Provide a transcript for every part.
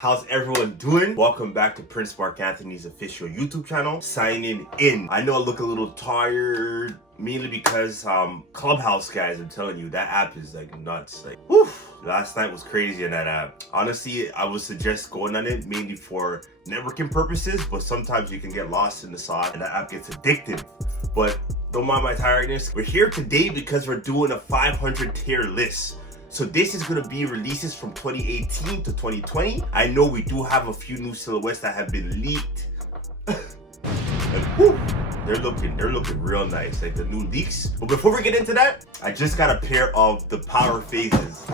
How's everyone doing? Welcome back to Prince Mark Anthony's official YouTube channel. Signing in. I know I look a little tired, mainly because Clubhouse, guys, I'm telling you, that app is like nuts. Like, whew, last night was crazy in that app. Honestly, I would suggest going on it mainly for networking purposes, but sometimes you can get lost in the sauce and that app gets addictive. But don't mind my tiredness. We're here today because we're doing a 500 tier list. So this is going to be releases from 2018 to 2020. I know we do have a few new silhouettes that have been leaked. And whew, they're looking real nice, like the new leaks. But before we get into that, I just got a pair of the Power Phases.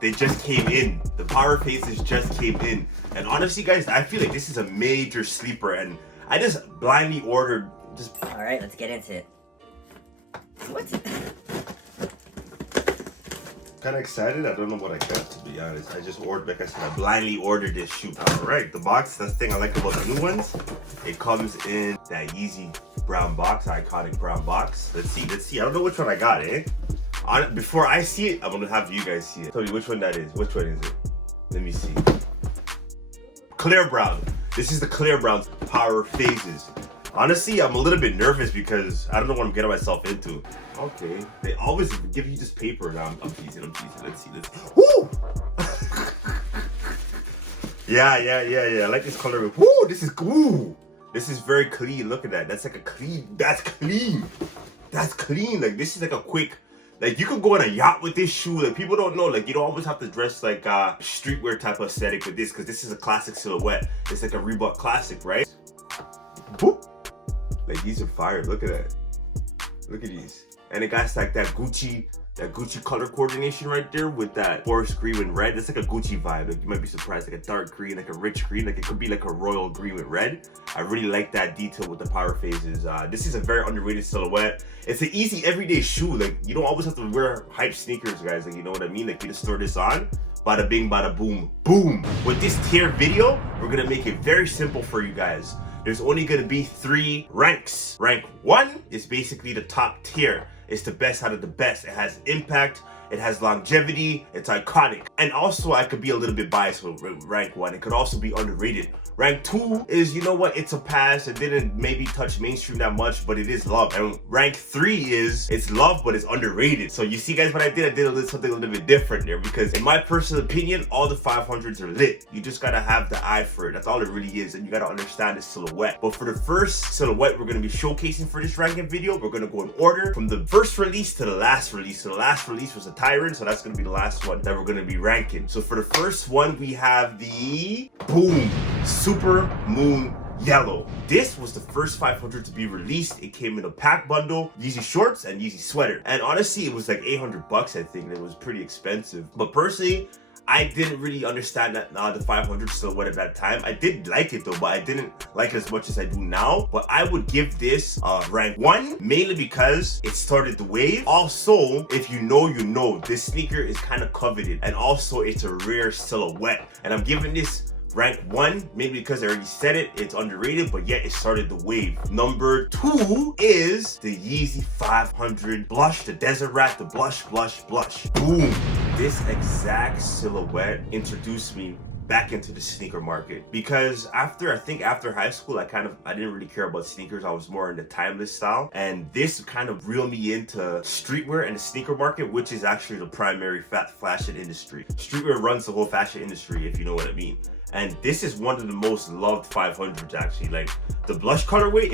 They just came in. The Power Phases just came in. And honestly, guys, I feel like this is a major sleeper. And I just blindly ordered. All right, let's get into it. What? Kind of excited. I don't know what I got, to be honest. I just ordered, like I said, I blindly ordered this shoe. All right, the box, that's the thing I like about the new ones. It comes in that Yeezy brown box, iconic brown box. Let's see. I don't know which one I got, eh? Before I see it, I'm gonna have you guys see it. Tell me which one that is. Which one is it? Let me see. Clear brown. This is the clear brown Power Phases. Honestly, I'm a little bit nervous because I don't know what I'm getting myself into. Okay, they always give you this paper. Now I'm teasing. Let's see this. Woo! yeah. I like this color. Woo! This is very clean. Look at that. That's like a clean. That's clean. Like this is like a quick. Like you could go on a yacht with this shoe. Like people don't know. Like you don't always have to dress like streetwear type of aesthetic with this because this is a classic silhouette. It's like a Reebok classic, right? Boop. Like these are fire. Look at that. Look at these. And it got like that Gucci color coordination right there with that forest green and red. It's like a Gucci vibe. Like you might be surprised, like a dark green, like a rich green, like it could be like a royal green with red. I really like that detail with the Power Phases. This is a very underrated silhouette. It's an easy everyday shoe. Like you don't always have to wear hype sneakers, guys. Like you know what I mean? Like you just throw this on. Bada bing, bada boom, boom. With this tier video, we're gonna make it very simple for you guys. There's only gonna be 3 ranks. Rank 1 is basically the top tier. It's the best out of the best. It has impact, it has longevity, it's iconic. And also I could be a little bit biased with rank 1. It could also be underrated. Rank 2 is, you know what, it's a pass. It didn't maybe touch mainstream that much, but it is love. And rank 3 is, it's love, but it's underrated. So you see guys, what I did something a little bit different there because in my personal opinion, all the 500s are lit. You just gotta have the eye for it. That's all it really is. And you gotta understand the silhouette. But for the first silhouette we're gonna be showcasing for this ranking video, we're gonna go in order from the first release to the last release. So the last release was a Tyrant, so that's gonna be the last one that we're gonna be ranking. So for the first one, we have the boom. Super Moon Yellow. This was the first 500 to be released. It came in a pack bundle, Yeezy shorts and Yeezy sweater. And honestly, it was like 800 bucks, I think. It was pretty expensive. But personally, I didn't really understand that the 500 silhouette at that time. I did like it though, but I didn't like it as much as I do now. But I would give this rank 1, mainly because it started the wave. Also, if you know, you know, this sneaker is kind of coveted. And also, it's a rare silhouette. And I'm giving this rank 1, maybe because I already said it, it's underrated, but yet it started the wave. Number 2 is the Yeezy 500 Blush, the Desert Rat, the Blush. Boom. This exact silhouette introduced me back into the sneaker market because after high school, I didn't really care about sneakers. I was more in the timeless style, and this kind of reeled me into streetwear and the sneaker market, which is actually the primary fashion industry. Streetwear runs the whole fashion industry, if you know what I mean. And this is one of the most loved 500s actually. Like the blush colorway,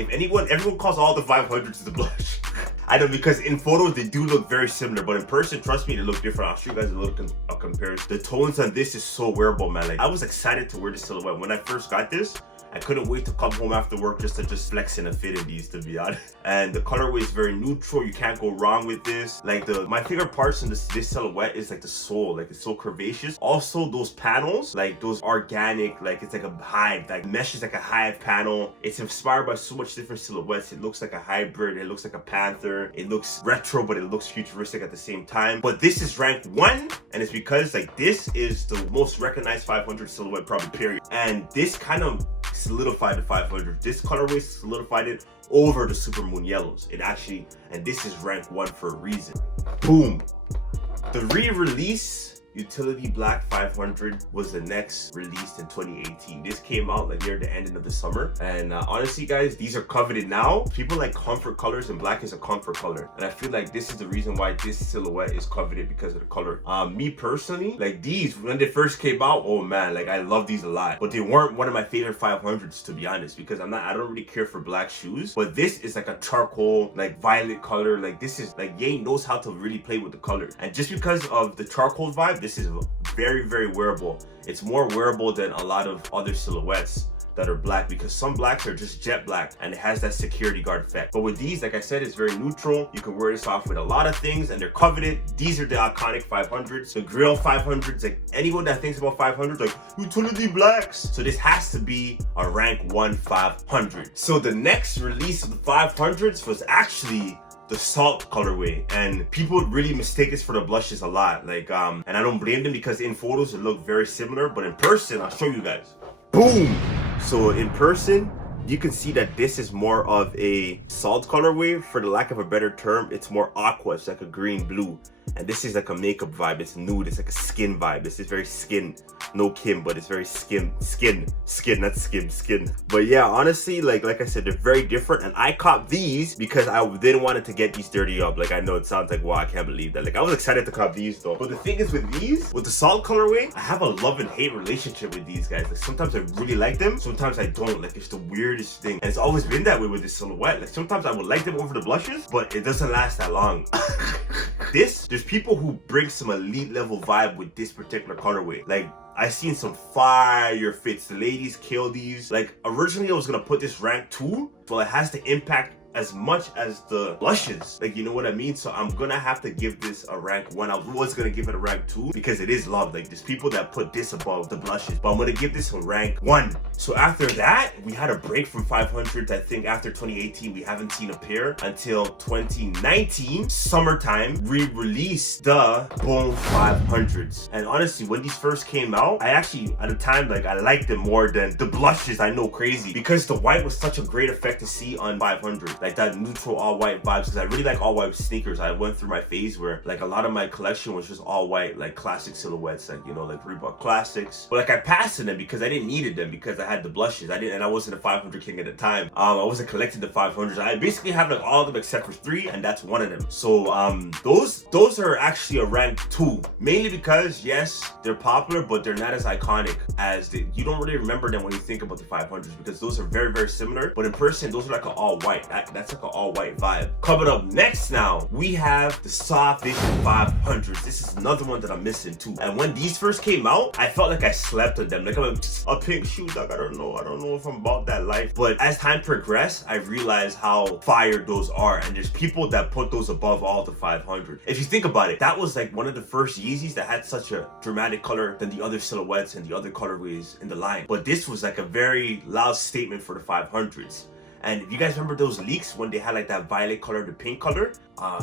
everyone calls all the 500s the blush. I know, because in photos they do look very similar, but in person, trust me, they look different. I'll show you guys a little comparison. The tones on this is so wearable, man. Like I was excited to wear this silhouette. When I first got this, I couldn't wait to come home after work just to flex and fit in these, to be honest. And the colorway is very neutral. You can't go wrong with this. Like my favorite parts in this silhouette is like the sole. Like it's so curvaceous. Also those panels, like those organic, like it's like a hive. Like mesh is like a hive panel. It's inspired by so much different silhouettes. It looks like a hybrid. It looks like a panther. It looks retro, but it looks futuristic at the same time. But this is ranked 1, and it's because like this is the most recognized 500 silhouette probably, period. And this kind of solidified the 500. This colorway solidified it over the Super Moon Yellows. And this is ranked 1 for a reason. Boom. The re-release Utility Black 500 was the next released in 2018. This came out like near the ending of the summer. And honestly, guys, these are coveted now. People like comfort colors, and black is a comfort color. And I feel like this is the reason why this silhouette is coveted, because of the color. Me personally, like these, when they first came out, oh man, like I love these a lot. But they weren't one of my favorite 500s, to be honest, because I don't really care for black shoes. But this is like a charcoal, like violet color. Like this is like Ye knows how to really play with the color. And just because of the charcoal vibe, this is very, very wearable. It's more wearable than a lot of other silhouettes that are black, because some blacks are just jet black and it has that security guard effect. But with these, like I said, it's very neutral. You can wear this off with a lot of things and they're coveted. These are the iconic 500s, the grill 500s. Like anyone that thinks about 500s, like utility blacks. So this has to be a rank 1 500. So the next release of the 500s was actually the salt colorway, and people really mistake this for the blushes a lot. Like and I don't blame them, because in photos it look very similar, but in person, I'll show you guys. Boom! So in person, you can see that this is more of a salt colorway. For the lack of a better term, it's more aqua. It's like a green blue. And this is like a makeup vibe. It's nude. It's like a skin vibe. This is very skin. No Kim, but it's very skin, not skin. But yeah, honestly, like I said, they're very different. And I caught these because I didn't want it to get these dirty up. Like I know it sounds like, wow, I can't believe that. Like I was excited to cop these though. But the thing is with these, with the salt colorway, I have a love and hate relationship with these guys. Like sometimes I really like them, sometimes I don't. Like it's the weirdest thing. And it's always been that way with this silhouette. Like sometimes I would like them over the blushes, but it doesn't last that long. There's people who bring some elite level vibe with this particular colorway. Like I've seen some fire fits. The ladies kill these. Like originally I was gonna put this rank 2, but it has the impact as much as the blushes, like, you know what I mean? So I'm gonna have to give this a rank 1. I was gonna give it a rank 2 because it is loved. Like there's people that put this above the blushes, but I'm gonna give this a rank 1. So after that, we had a break from 500s. I think after 2018 we haven't seen a pair until 2019 summertime. We released the Bone 500s, and honestly, when these first came out, I actually at the time, like, I liked them more than the blushes. I know, crazy, because the white was such a great effect to see on 500, like that neutral all white vibes, because I really like all white sneakers. I went through my phase where like a lot of my collection was just all white, like classic silhouettes, like, you know, like Reebok classics. But like I passed in them because I didn't needed them, because I had the blushes. And I wasn't a 500 king at the time. I wasn't collecting the 500s. I basically have like all of them except for 3, and that's one of them. So those are actually a rank 2, mainly because yes, they're popular, but they're not as iconic as you don't really remember them when you think about the 500s, because those are very, very similar, but in person those are like an all white. That's like an all white vibe. Coming up next now, we have the Soft Vision 500s. This is another one that I'm missing too. And when these first came out, I felt like I slept on them. Like I'm a pink shoe, like I don't know if I'm about that life. But as time progressed, I realized how fire those are, and there's people that put those above all the 500. If you think about it, that was like one of the first Yeezys that had such a dramatic color than the other silhouettes and the other colorways in the line. But this was like a very loud statement for the 500s. And if you guys remember those leaks when they had like that violet color, the pink color,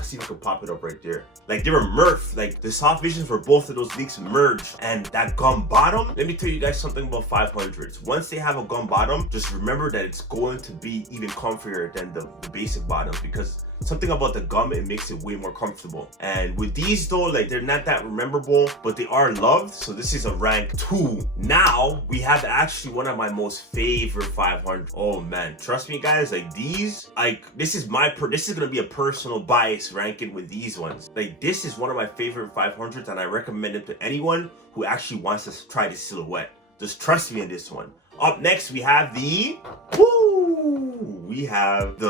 see if I can pop it up right there. Like they were merged, like the soft visions for both of those leaks merged. And that gum bottom, let me tell you guys something about 500s. Once they have a gum bottom, just remember that it's going to be even comfier than the basic bottoms, because something about the gum, it makes it way more comfortable. And with these though, like they're not that memorable, but they are loved. So this is a rank 2. Now we have actually one of my most favorite 500. Oh man, trust me guys, like these, like this is gonna be a personal bias ranking with these ones. Like this is one of my favorite 500s, and I recommend it to anyone who actually wants to try this silhouette. Just trust me in this one. Up next, we have the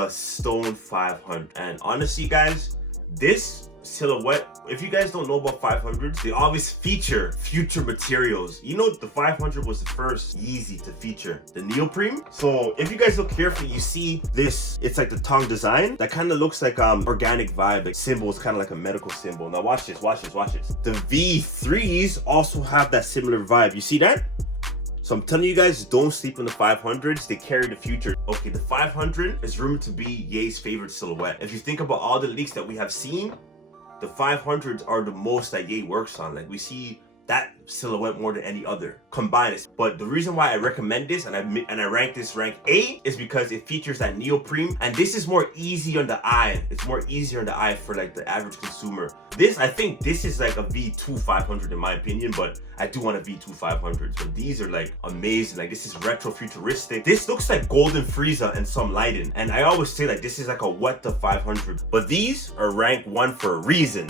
Stone 500. And honestly guys, this silhouette, if you guys don't know about 500s, they always feature future materials. You know, the 500 was the first Yeezy to feature the neoprene. So if you guys look carefully, you see this, it's like the tongue design that kind of looks like organic vibe, like symbol is kind of like a medical symbol. Now watch this. The V3s also have that similar vibe. You see that? So I'm telling you guys, don't sleep on the 500s. They carry the future. Okay, the 500 is rumored to be Ye's favorite silhouette. If you think about all the leaks that we have seen, the 500s are the most that Ye works on. Like we see that silhouette more than any other. Combine it. But the reason why I recommend this and I rank this rank A is because it features that neoprene, and this is more easy on the eye. It's more easier on the eye for like the average consumer. This, I think this is like a V2 500 in my opinion, but I do want a V2 500. So these are like amazing. Like this is retro futuristic. This looks like Golden Frieza and some lighting. And I always say like this is like a what the 500. But these are rank 1 for a reason.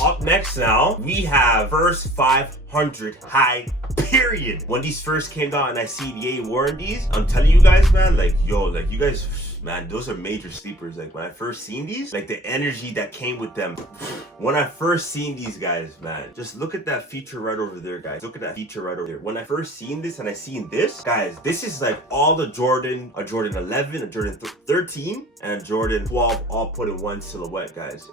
Up next now, we have first 500 high, period. When these first came out and I see Ye wearing these, I'm telling you guys, man, like, yo, like you guys, man, those are major sleepers. Like when I first seen these, like the energy that came with them. When I first seen these guys, man, just look at that feature right over there, guys. Look at that feature right over there. When I first seen this and I seen this, guys, this is like all the Jordan, a Jordan 11, a Jordan 13, and a Jordan 12 all put in one silhouette, guys.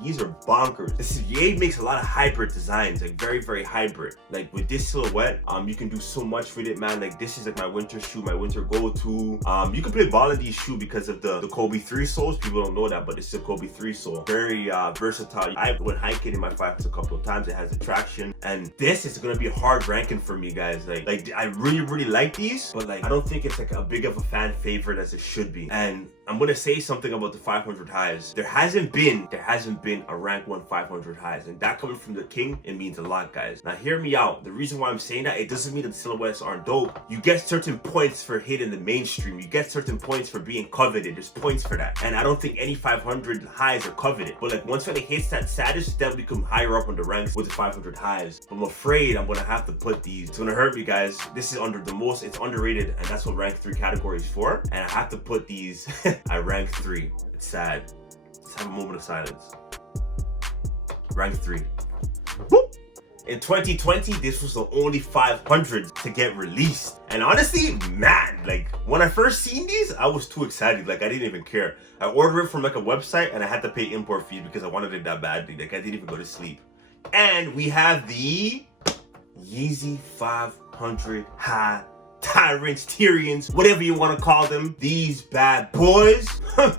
These are bonkers. This is Ye makes a lot of hybrid designs, like very, very hybrid. Like with this silhouette, you can do so much with it, man. Like this is like my winter shoe, my winter go-to. You can play ball in these shoes because of the Kobe 3 soles. People don't know that, but it's a Kobe 3 sole. Very versatile. I went hiking in my 5s a couple of times. It has a traction, and this is gonna be a hard ranking for me, guys. Like I really, really like these, but like I don't think it's like a big of a fan favorite as it should be. And I'm gonna say something about the 500 highs. There hasn't been a rank 1 500 highs, and that coming from the king, it means a lot, guys. Now hear me out. The reason why I'm saying that, it doesn't mean that the silhouettes aren't dope. You get certain points for hitting the mainstream. You get certain points for being coveted. There's points for that, and I don't think any 500 highs are coveted. But like once when it hits that status, definitely come higher up on the ranks with the 500 highs. But I'm afraid I'm gonna have to put these. It's gonna hurt me, guys. This is it's underrated, and that's what rank 3 category is for. And I have to put these. I rank 3. It's sad. Let's have a moment of silence. Rank 3. Whoop! In 2020, this was the only 500 to get released. And honestly, man, like when I first seen these, I was too excited. Like I didn't even care. I ordered it from like a website and I had to pay import fees because I wanted it that badly. Like I didn't even go to sleep. And we have the Yeezy 500 High Tyrants, Tyrians, whatever you want to call them. These bad boys.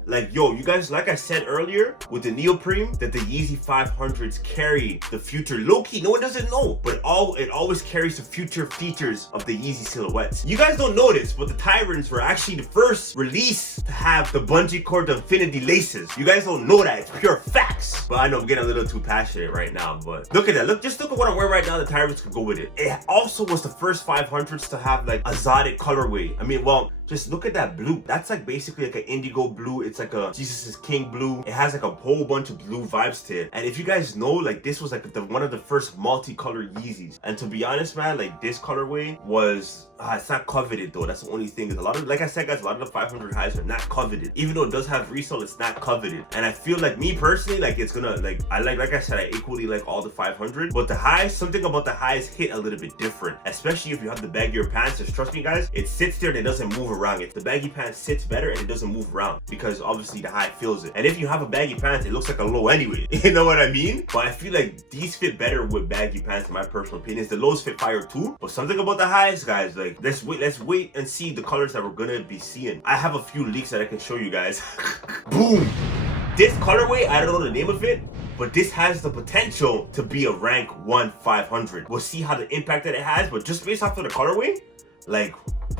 Like, yo, you guys, like I said earlier, with the neoprene, that the Yeezy 500s carry the future. Low-key, no one doesn't know, but it always carries the future features of the Yeezy silhouettes. You guys don't know this, but the Tyrants were actually the first release to have the bungee cord infinity laces. You guys don't know that. It's pure facts. But I know I'm getting a little too passionate right now, but look at that. Just look at what I'm wearing right now. The Tyrants could go with it. It also was the first 500s to have like a exotic colorway. I mean, well, just look at that blue. That's like basically like an indigo blue. It's like a Jesus is King blue. It has like a whole bunch of blue vibes to it. And if you guys know, like this was like one of the first multicolored Yeezys. And to be honest, man, like this colorway was it's not coveted though. That's the only thing. Is a lot of, like I said, guys, a lot of the 500 highs are not coveted. Even though it does have resale, it's not coveted. And I feel like me personally, like it's gonna like I said, I equally like all the 500. But the highs, something about the highs hit a little bit different. Especially if you have the baggier pants. Just trust me, guys, it sits there and it doesn't move around. If the baggy pants sits better and it doesn't move around because obviously the high feels it. And if you have a baggy pants, it looks like a low anyway. You know what I mean? But I feel like these fit better with baggy pants in my personal opinion. The lows fit fire too. But something about the highs, guys, like let's wait and see the colors that we're gonna be seeing. I have a few leaks that I can show you guys. Boom! This colorway, I don't know the name of it, but this has the potential to be a rank 1 500. We'll see how the impact that it has, but just based off of the colorway, like,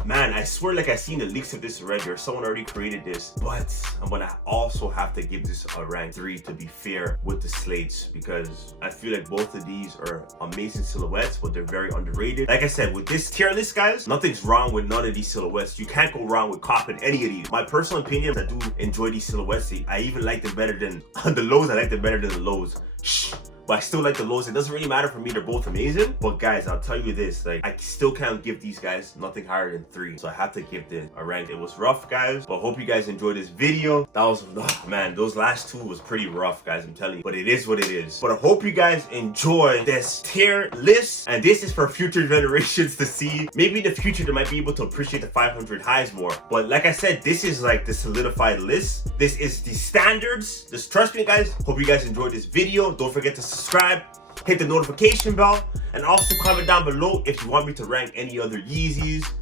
man, I swear like I seen the leaks of this already, or someone already created this. But I'm gonna also have to give this a rank 3 to be fair with the slates, because I feel like both of these are amazing silhouettes, but they're very underrated. Like I said, with this tier list, guys, nothing's wrong with none of these silhouettes. You can't go wrong with copping any of these. My personal opinion, I do enjoy these silhouettes. I even like them better than the lows. I like them better than the lows. Shh. But I still like the lows. It doesn't really matter for me. They're both amazing. But guys, I'll tell you this, like I still can't give these guys nothing higher than 3. So I have to give this a rank. It was rough, guys, but hope you guys enjoyed this video. That was, oh, man, those last two was pretty rough, guys, I'm telling you. But it is what it is. But I hope you guys enjoy this tier list. And this is for future generations to see. Maybe in the future, they might be able to appreciate the 500 highs more. But like I said, this is like the solidified list. This is the standards. Just trust me, guys. Hope you guys enjoyed this video. Don't forget to subscribe, hit the notification bell, and also comment down below if you want me to rank any other Yeezys.